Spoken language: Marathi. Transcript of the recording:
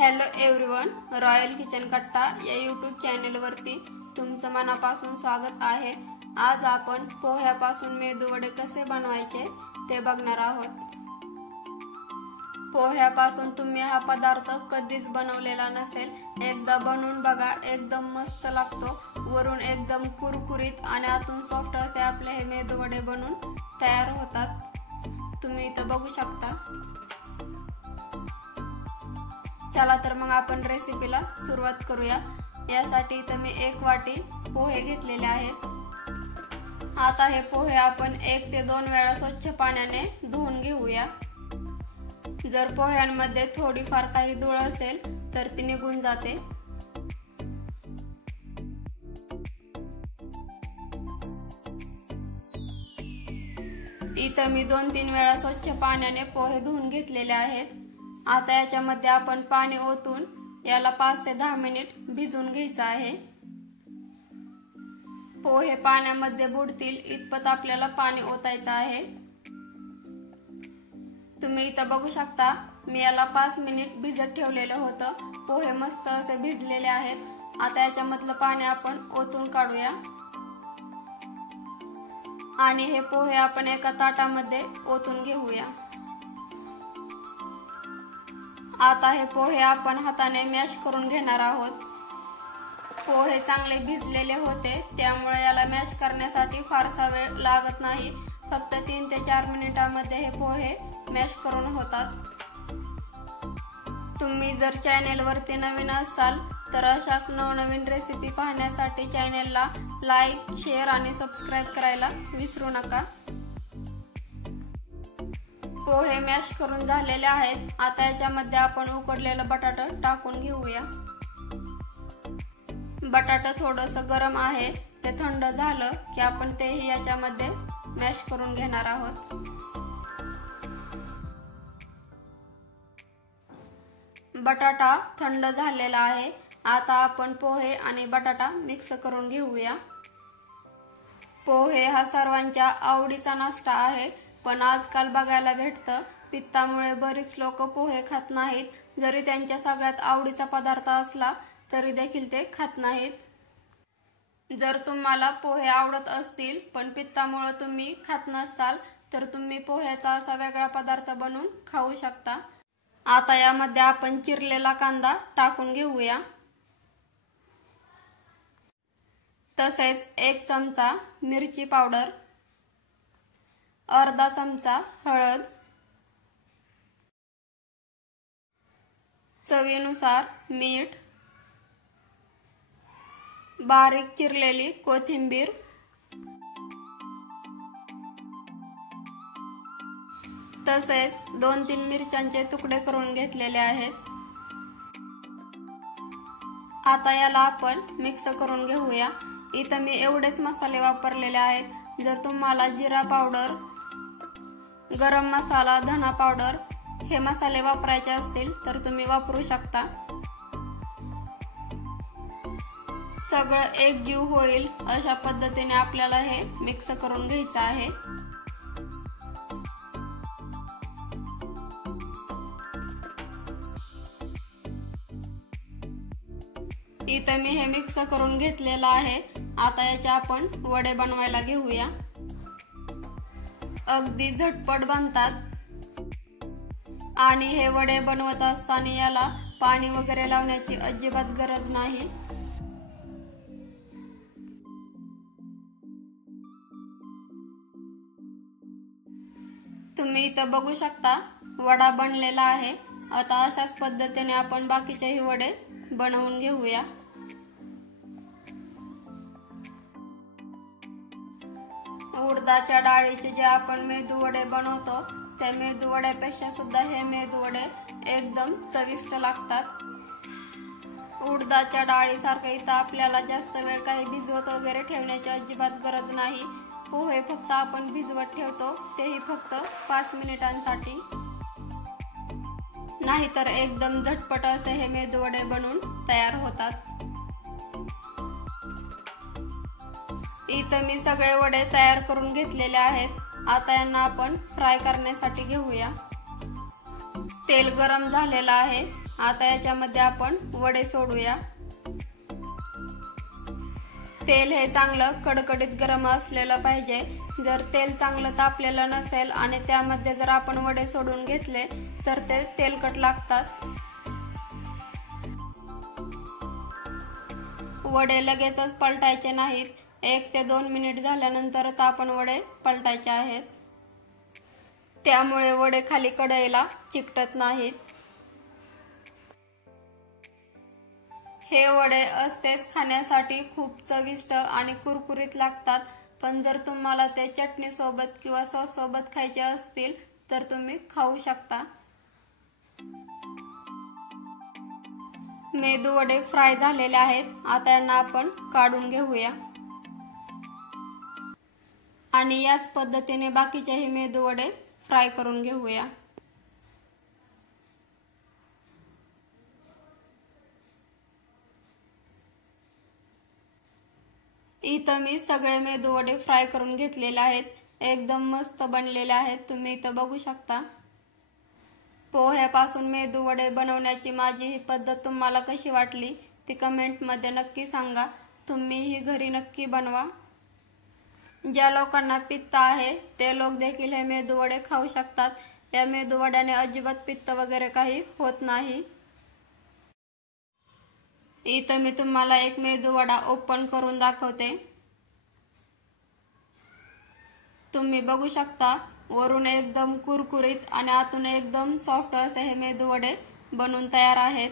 हॅलो एव्हरीवन, रॉयल किचन कट्टा या यूट्यूब चॅनलवरती तुमचं मनापासून स्वागत आहे। आज आपण पोह्यापासून मेदूवडे कसे बनवायचे ते बघणार आहोत। पोह्यापासून तुम्ही हा पदार्थ कधीच बनवलेला नसेल, एकदा बनवून बघा, एकदम मस्त लागतो। वरून एकदम कुरकुरीत आणि आतून सॉफ्ट असे आपले हे मेदूवडे बनून तयार होतात। तुम्ही इथं बघू शकता। चला तर मग आपण रेसिपीला सुरुवात करूया। यासाठी इथे मी 1 वाटी पोहे घेतलेले आहेत। आता हे पोहे आपण 1 ते 2 वेळा स्वच्छ पाण्याने धुवून घेऊया। जर पोह्यांमध्ये थोडीफार काही धूळ असेल तर ती निघून जाते। इथे मी 2-3 वेळा स्वच्छ पाण्याने पोहे धुवून घेतलेले आहेत। आता याच्यामध्ये आपण पाणी ओतून याला 5 ते 10 मिनिट भिजवून घ्यायचं आहे। पोहे पाण्यामध्ये बुडतील इतपत आपल्याला पाणी ओतायचं आहे। तुम्ही इथं बघू शकता, मी याला 5 मिनिट भिजत ठेवलेलं होतं। पोहे मस्त असे भिजलेले आहेत। आता याच्यामधलं पाणी आपण ओतून काढूया आणि हे पोहे आपण एका ताटामध्ये ओतून घेऊया। आता हे पोहे आपण हाताने मॅश करून घेणार आहोत। पोहे चांगले भिजलेले होते, त्यामुळे याला मॅश करण्यासाठी फारसा वेळ लागत नाही। फक्त 3 ते 4 मिनिटांमध्ये हे पोहे मॅश करून होतात। तुम्ही जर चॅनेलवरती नवीन असाल तर अशाच नवनवीन रेसिपी पाहण्यासाठी चॅनेलला लाईक, शेअर आणि सबस्क्राइब करायला विसरू नका। पोहे मॅश करून झालेले आहेत। आता याच्यामध्ये आपण उकडलेलं बटाटा टाकून घेऊया। बटाटा थोडंसं गरम आहे, ते थंड झालं की आपण तेही याच्यामध्ये मॅश करून घेणार आहोत। बटाटा थंड झालेला आहे। आता आपण पोहे आणि बटाटा मिक्स करून घेऊया। पोहे हा सर्वांच्या आवडीचा नाश्ता आहे, पण आजकाल बघायला भेटतं पित्तामुळे बरीच लोक पोहे खात नाहीत। जरी त्यांच्या सगळ्यात आवडीचा पदार्थ असला तरी देखील ते खात नाहीत। जर तुम्हाला पोहे आवडत असतील पण पित्तामुळे तुम्ही खात नसाल तर तुम्ही पोह्याचा असा वेगळा पदार्थ बनवून खाऊ शकता। आता यामध्ये आपण चिरलेला कांदा टाकून घेऊया। तसेच 1 चमचा मिरची पावडर, अर्धा चमचा हळद, चवीनुसार मीठ, बारीक चिरलेली कोथिंबीर, तसेच 2-3 मिरच्यांचे तुकडे करून घेतलेले आहेत। आता याला आपण मिक्स करून घेऊया। इथं मी एवढेच मसाले वापरलेले आहेत। जर तुम्हाला जिरा पावडर, गरम मसाला, धना पावडर हे मसाले वापरायचे असतील तर तुम्ही वापरू शकता। सगळं एकजीव होईल अशा पद्धतीने आपल्याला हे मिक्स करून घ्यायचं आहे। इथं मी हे मिक्स करून घेतलेलं आहे। आता याचे आपण वडे बनवायला घेऊया। अगदी झटपट बनतात आणि हे वडे बनवत असताना याला पाणी वगैरे लावण्याची अजिबात गरज नाही। तुम्ही इथं बघू शकता वडा बनलेला आहे। आता अशाच पद्धतीने आपण बाकीचेही वडे बनवून घेऊया। उडदाच्या डाळीचे जे आपण मेदूवडे बनवतो त्या मेदूवड्यापेक्षा सुद्धा हे मेदूवडे एकदम चविष्ट लागतात। उडदाच्या डाळीसारखं इथं आपल्याला जास्त वेळ काही भिजवत वगैरे ठेवण्याची अजिबात गरज नाही। पोहे फक्त आपण भिजवत ठेवतो, तेही फक्त 5 मिनिटांसाठी। नाहीतर एकदम झटपट असे हे मेदूवडे बनून तयार होतात। इथं मी सगळे वडे तयार करून घेतलेले आहेत। आता यांना आपण फ्राय करण्यासाठी घेऊया। तेल गरम झालेलं आहे। आता याच्यामध्ये आपण वडे सोडूया। तेल हे चांगलं कडकडीत गरम असलेलं पाहिजे। जर तेल चांगलं तापलेलं नसेल आणि त्यामध्ये जर आपण वडे सोडून घेतले तर ते तेलकट लागतात। वडे लगेचच पलटायचे नाहीत, 1 ते 2 मिनिट झाल्यानंतरच आपण वडे पलटायचे आहेत, त्यामुळे वडे खाली कढईला चिकटत नाहीत। हे वडे असेच खाण्यासाठी खूप चविष्ट आणि कुरकुरीत लागतात, पण जर तुम्हाला ते चटणी सोबत किंवा सॉस सोबत खायचे असतील तर तुम्ही खाऊ शकता। मेदू वडे फ्राय झालेले आहेत, आता यांना आपण काढून घेऊया आणि याच पद्धतीने बाकीचेही मेदू वडे फ्राय करून घेऊया। इथं मी सगळे मेदू वडे फ्राय करून घेतलेले आहेत, एकदम मस्त बनलेले आहेत, तुम्ही इथं बघू शकता। पोह्यापासून मेदू वडे बनवण्याची माझी ही पद्धत तुम्हाला कशी वाटली ती कमेंट मध्ये नक्की सांगा। तुम्ही ही घरी नक्की बनवा। ज्या लोकांना पित्त आहे ते लोक देखील हे मेदू वडे खाऊ शकतात। या मेदू वड्याने अजिबात पित्त वगैरे काही होत नाही। इथं मी तुम्हाला एक मेदू वडा ओपन करून दाखवते। तुम्ही बघू शकता वरून एकदम कुरकुरीत आणि आतून एकदम सॉफ्ट असे हे मेदू वडे बनून तयार आहेत।